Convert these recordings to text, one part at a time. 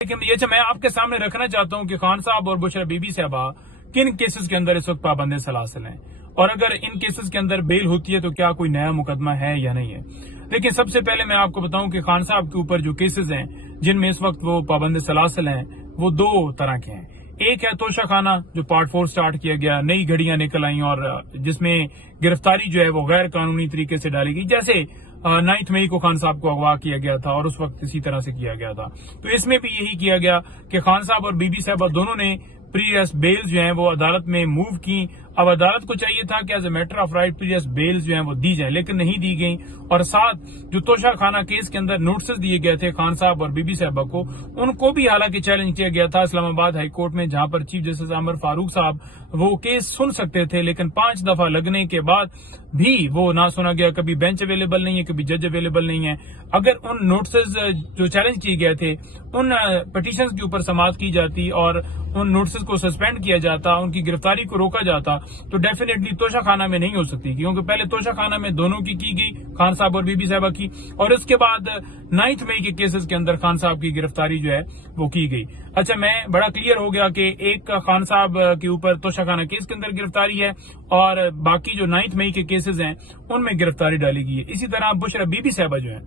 لیکن یہ میں آپ کے سامنے رکھنا چاہتا ہوں کہ خان صاحب اور بشرا بی بی صاحبہ کن کیسز کے اندر اس وقت پابند سلاسل ہیں، اور اگر ان کیسز کے اندر بیل ہوتی ہے تو کیا کوئی نیا مقدمہ ہے یا نہیں ہے۔ لیکن سب سے پہلے میں آپ کو بتاؤں کہ خان صاحب کے اوپر جو کیسز ہیں جن میں اس وقت وہ پابند سلاسل ہیں وہ دو طرح کے ہیں۔ ایک ہے توشہ خانہ جو پارٹ 4 سٹارٹ کیا گیا، نئی گھڑیاں نکل آئیں اور جس میں گرفتاری جو ہے وہ غیر قانونی طریقے سے ڈالی گئی، جیسے 9 مئی کو خان صاحب کو اغوا کیا گیا تھا اور اس وقت اسی طرح سے کیا گیا تھا۔ تو اس میں بھی یہی کیا گیا کہ خان صاحب اور بی بی صاحبہ دونوں نے پریویس بیلز جو ہیں وہ عدالت میں موو کی۔ اب عدالت کو چاہیے تھا کہ as a matter of right previous bells جو ہیں وہ دی جائیں، لیکن نہیں دی گئیں، اور ساتھ جو توشہ خانہ کیس کے اندر نوٹسز دیے گئے تھے خان صاحب اور بی بی صاحبہ کو، ان کو بھی حالانکہ چیلنج کیا گیا تھا اسلام آباد ہائی کورٹ میں، جہاں پر چیف جسٹس عمر فاروق صاحب وہ کیس سن سکتے تھے، لیکن 5 دفعہ لگنے کے بعد بھی وہ نہ سنا گیا۔ کبھی بینچ اویلیبل نہیں ہے، کبھی جج اویلیبل نہیں ہے۔ اگر ان نوٹسز جو چیلنج کیے گئے تھے ان پٹیشنز کے اوپر سماعت کی جاتی اور ان نوٹسز کو سسپینڈ کیا جاتا، ان کی گرفتاری کو روکا جاتا، تو ڈیفینیٹلی توشہ خانہ میں نہیں ہو سکتی، کیونکہ پہلے توشہ خانہ میں دونوں کی گئی، خان صاحب اور بی بی صاحبہ کی، اور اس کے بعد 9 مئی کے کیسز کے اندر خان صاحب کی گرفتاری جو ہے وہ کی گئی۔ اچھا، میں بڑا کلیئر ہو گیا کہ ایک خان صاحب کے اوپر توشہ خانہ کیس کے اندر گرفتاری ہے اور باقی جو 9 مئی کے کیسز ہیں ان میں گرفتاری ڈالی گئی ہے۔ اسی طرح بشرا بی بی صاحبہ جو ہے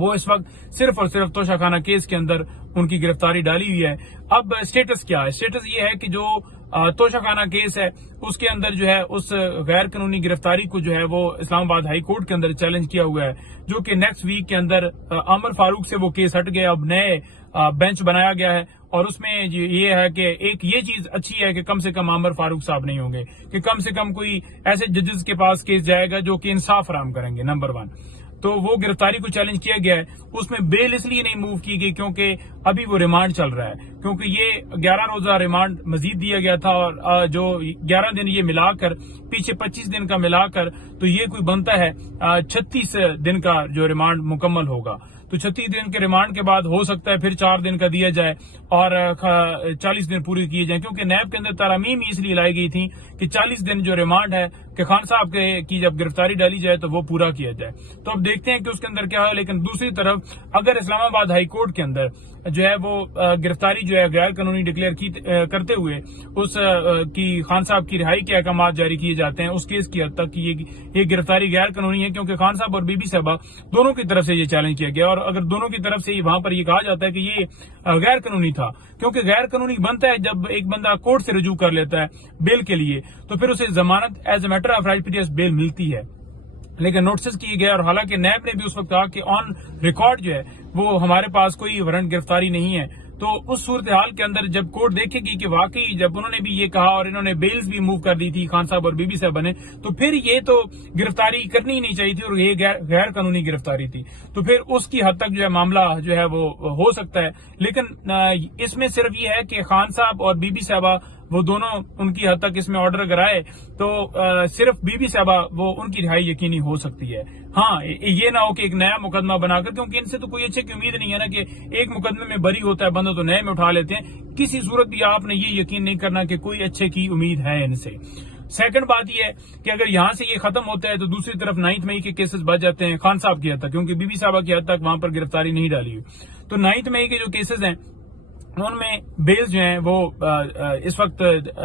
وہ اس وقت صرف اور صرف توشہ خانہ کیس کے اندر ان کی گرفتاری ڈالی ہوئی ہے۔ اب سٹیٹس کیا ہے؟ سٹیٹس یہ ہے کہ جو توشہ خانہ کیس ہے اس کے اندر جو ہے اس غیر قانونی گرفتاری کو جو ہے وہ اسلام آباد ہائی کورٹ کے اندر چیلنج کیا ہوا ہے، جو کہ نیکسٹ ویک کے اندر عمر فاروق سے وہ کیس ہٹ گیا، اب نئے بینچ بنایا گیا ہے، اور اس میں یہ ہے کہ ایک یہ چیز اچھی ہے کہ کم سے کم عمر فاروق صاحب نہیں ہوں گے، کہ کم سے کم کوئی ایسے ججز کے پاس کیس جائے گا جو کہ انصاف فراہم کریں گے، نمبر 1۔ تو وہ گرفتاری کو چیلنج کیا گیا ہے، اس میں بیل اس لیے نہیں موو کی گئی کیونکہ ابھی وہ ریمانڈ چل رہا ہے، کیونکہ یہ 11 روزہ ریمانڈ مزید دیا گیا تھا، اور جو 11 دن یہ ملا کر پیچھے 25 دن کا ملا کر تو یہ کوئی بنتا ہے 36 دن کا جو ریمانڈ مکمل ہوگا۔ تو 36 دن کے ریمانڈ کے بعد ہو سکتا ہے پھر 4 دن کا دیا جائے اور 40 دن پوری کیے جائیں، کیونکہ نیب کے اندر ترامیم اس لیے لائی گئی تھی کہ 40 دن جو ریمانڈ ہے کہ خان صاحب کی جب گرفتاری ڈالی جائے تو وہ پورا کیا جائے۔ تو اب دیکھتے ہیں کہ اس کے اندر کیا ہے، لیکن دوسری طرف اگر اسلام آباد ہائی کورٹ کے اندر جو ہے وہ گرفتاری جو ہے غیر قانونی ڈکلیئر کرتے ہوئے اس کی خان صاحب کی رہائی کے احکامات جاری کیے جاتے ہیں، اس کیس کی حد تک یہ گرفتاری غیر قانونی ہے، کیونکہ خان صاحب اور بی بی صاحبہ دونوں کی طرف سے یہ چیلنج کیا گیا، اور اگر دونوں کی طرف سے وہاں پر یہ کہا جاتا ہے کہ یہ غیر قانونی تھا، کیونکہ غیر قانونی بنتا ہے جب ایک بندہ کورٹ سے رجوع کر لیتا ہے بیل کے لیے، تو پھر اسے ضمانت as a matter of right پیریس بیل ملتی ہے، لیکن نوٹسز کیے گئے، اور حالانکہ نیب نے بھی اس وقت کہا کہ آن ریکارڈ جو ہے وہ ہمارے پاس کوئی وارنٹ گرفتاری نہیں ہے۔ تو اس صورتحال کے اندر جب کورٹ دیکھے گی کہ واقعی جب انہوں نے بھی یہ کہا اور انہوں نے بیلز بھی موو کر دی تھی خان صاحب اور بی بی صاحبہ نے، تو پھر یہ تو گرفتاری کرنی ہی نہیں چاہیے تھی اور یہ غیر قانونی گرفتاری تھی، تو پھر اس کی حد تک جو ہے معاملہ جو ہے وہ ہو سکتا ہے۔ لیکن اس میں صرف یہ ہے کہ خان صاحب اور بی بی صاحبہ وہ دونوں ان کی حد تک اس میں آرڈر اگر آئے تو صرف بی بی صاحبہ وہ ان کی رہائی یقینی ہو سکتی ہے۔ ہاں، یہ نہ ہو کہ ایک نیا مقدمہ بنا کر، کیونکہ ان سے تو کوئی اچھے کی امید نہیں ہے نا کہ ایک مقدمے میں بری ہوتا ہے بندہ تو نئے میں اٹھا لیتے ہیں، کسی صورت بھی آپ نے یہ یقین نہیں کرنا کہ کوئی اچھے کی امید ہے ان سے۔ سیکنڈ بات یہ ہے کہ اگر یہاں سے یہ ختم ہوتا ہے تو دوسری طرف 9 مئی کے کیسز بچ جاتے ہیں خان صاحب کی حد تک، کیونکہ بی بی صاحبہ کی حد تک وہاں پر گرفتاری نہیں ڈالی ہوئی۔ تو 9 مئی کے جو کیسز ہیں ان میں بیلز جو ہیں وہ اس وقت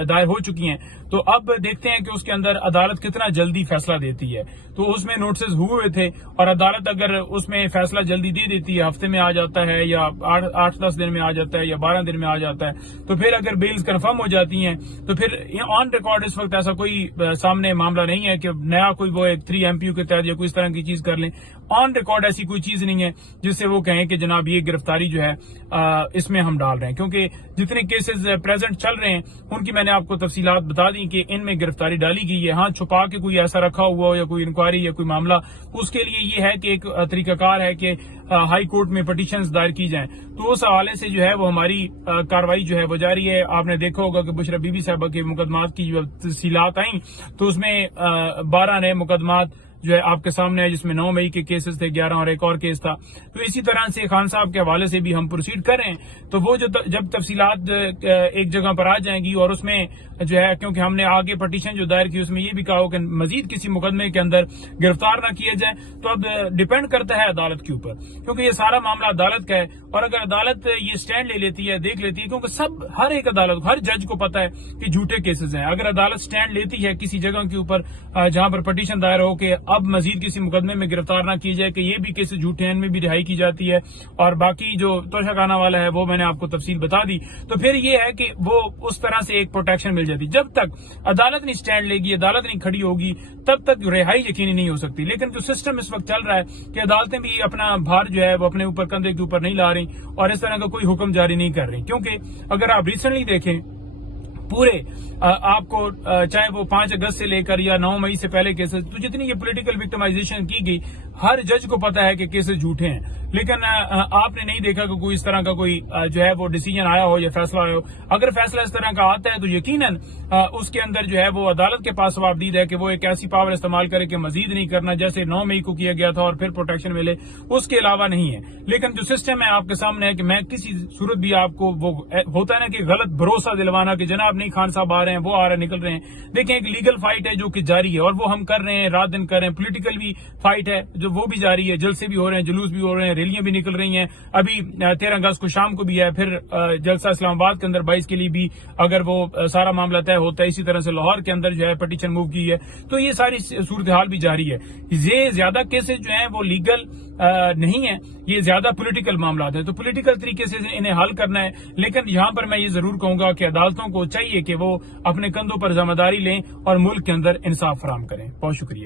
دائر ہو چکی ہیں، تو اب دیکھتے ہیں کہ اس کے اندر عدالت کتنا جلدی فیصلہ دیتی ہے۔ تو اس میں نوٹسز ہوئے تھے اور عدالت اگر اس میں فیصلہ جلدی دے دیتی ہے، ہفتے میں آ جاتا ہے یا 8-10 دن میں آ جاتا ہے یا 12 دن میں آ جاتا ہے، تو پھر اگر بیلز کنفرم ہو جاتی ہیں تو پھر آن ریکارڈ اس وقت ایسا کوئی سامنے معاملہ نہیں ہے کہ نیا کوئی وہ 3 MPU کے تحت یا کوئی اس طرح کی چیز کر لیں۔ آن ریکارڈ ایسی کوئی چیز نہیں ہے جس سے وہ کہیں کہ جناب یہ گرفتاری جو ہے اس میں ہم ڈال رہے ہیں، کیونکہ جتنے کیسز پریزنٹ چل رہے ہیں ان کی میں نے آپ کو تفصیلات بتا دی کہ ان میں گرفتاری ڈالی گئی ہے۔ ہاں، چھپا کے کوئی ایسا رکھا ہوا ہو یا کوئی انکوائری یا کوئی معاملہ، اس کے لیے یہ ہے کہ ایک طریقہ کار ہے کہ ہائی کورٹ میں پٹیشنز دائر کی جائیں، تو اس حوالے سے جو ہے وہ ہماری کاروائی جو ہے وہ جاری ہے۔ آپ نے دیکھا ہوگا کہ بشرا بی بی صاحبہ کے مقدمات کی جو تفصیلات آئیں تو اس میں 12 نئے مقدمات جو ہے آپ کے سامنے ہے، جس میں 9 مئی کے کیسز تھے، 11 اور ایک اور کیس تھا. تو اسی طرح سے خان صاحب کے حوالے سے بھی ہم پروسیڈ کر رہے ہیں. تو وہ جب تفصیلات ایک جگہ پر آ جائیں گی، اور اس میں جو ہے کیونکہ ہم نے آگے پٹیشن جو دائر کی اس میں یہ بھی کہا ہو کہ مزید کسی مقدمے کے اندر گرفتار نہ کیا جائے. تو اب ڈیپینڈ کرتا ہے عدالت کے اوپر، کیونکہ یہ سارا معاملہ عدالت کا ہے. اور اگر عدالت یہ سٹینڈ لے لیتی ہے، دیکھ لیتی ہے، کیونکہ ہر ایک عدالت، ہر جج کو پتا ہے کہ جھوٹے کیسز ہیں. اگر عدالت سٹینڈ لیتی ہے کسی جگہ کے اوپر جہاں پر پٹیشن دائر ہو کہ اب مزید کسی مقدمے میں گرفتار نہ کی جائے، کہ یہ بھی کیسز جھوٹے ہیں، ان میں بھی رہائی کی جاتی ہے، اور باقی جو توشہ خانہ والا ہے وہ میں نے آپ کو تفصیل بتا دی، تو پھر یہ ہے کہ وہ اس طرح سے ایک پروٹیکشن مل جاتی. جب تک عدالت نہیں سٹینڈ لے گی، عدالت نہیں کھڑی ہوگی، تب تک رہائی یقینی نہیں ہو سکتی. لیکن جو سسٹم اس وقت چل رہا ہے کہ عدالتیں بھی اپنا بھار جو ہے وہ اپنے اوپر کندھے کے اوپر نہیں لا رہی اور اس طرح کا کوئی حکم جاری نہیں کر رہی. کیونکہ اگر آپ ریسنٹلی دیکھیں پورے آپ کو چاہے وہ 5 اگست سے لے کر یا 9 مئی سے پہلے کیسز، تو جتنی یہ پولیٹیکل وکٹمائزیشن کی گئی، ہر جج کو پتا ہے کہ کیسز جھوٹے ہیں. لیکن آپ نے نہیں دیکھا کہ کوئی اس طرح کا کوئی جو ہے وہ ڈیسیجن آیا ہو یا فیصلہ آیا ہو. اگر فیصلہ اس طرح کا آتا ہے تو یقیناً اس کے اندر جو ہے وہ عدالت کے پاس جوابدید ہے کہ وہ ایک ایسی پاور استعمال کرے کہ مزید نہیں کرنا، جیسے 9 مئی کو کیا گیا تھا اور پھر پروٹیکشن ملے، اس کے علاوہ نہیں ہے. لیکن جو سسٹم ہے آپ کے سامنے ہے کہ میں کسی صورت بھی آپ کو وہ ہوتا ہے نا کہ غلط بھروسہ دلوانا کہ جناب نہیں خان صاحب آ رہے ہیں، وہ آ رہے ہیں، نکل رہے ہیں. دیکھیں ایک لیگل فائٹ ہے جو کہ جاری ہے، اور وہ ہم کر رہے ہیں، رات دن کر رہے ہیں. پولیٹیکل بھی فائٹ ہے جو وہ بھی جاری ہے، جلسے بھی ہو رہے ہیں، جلوس بھی ہو رہے ہیں، ریلیاں بھی نکل رہی ہیں. ابھی 13 اگست کو شام کو بھی ہے، پھر جلسہ اسلام آباد کے اندر 22 کے لیے بھی اگر وہ سارا معاملہ طے ہوتا ہے. اسی طرح سے لاہور کے اندر جو ہے پٹیشن موو کی ہے. تو یہ ساری صورتحال بھی جاری ہے. یہ زیادہ کیسز جو ہیں وہ لیگل نہیں ہیں، یہ زیادہ پولیٹیکل معاملات ہیں. تو پولیٹیکل طریقے سے انہیں حل کرنا ہے. لیکن یہاں پر میں یہ ضرور کہوں گا کہ عدالتوں کو چاہیے کہ وہ اپنے کندھوں پر ذمہ داری لیں اور ملک کے اندر انصاف فراہم کریں. بہت شکریہ.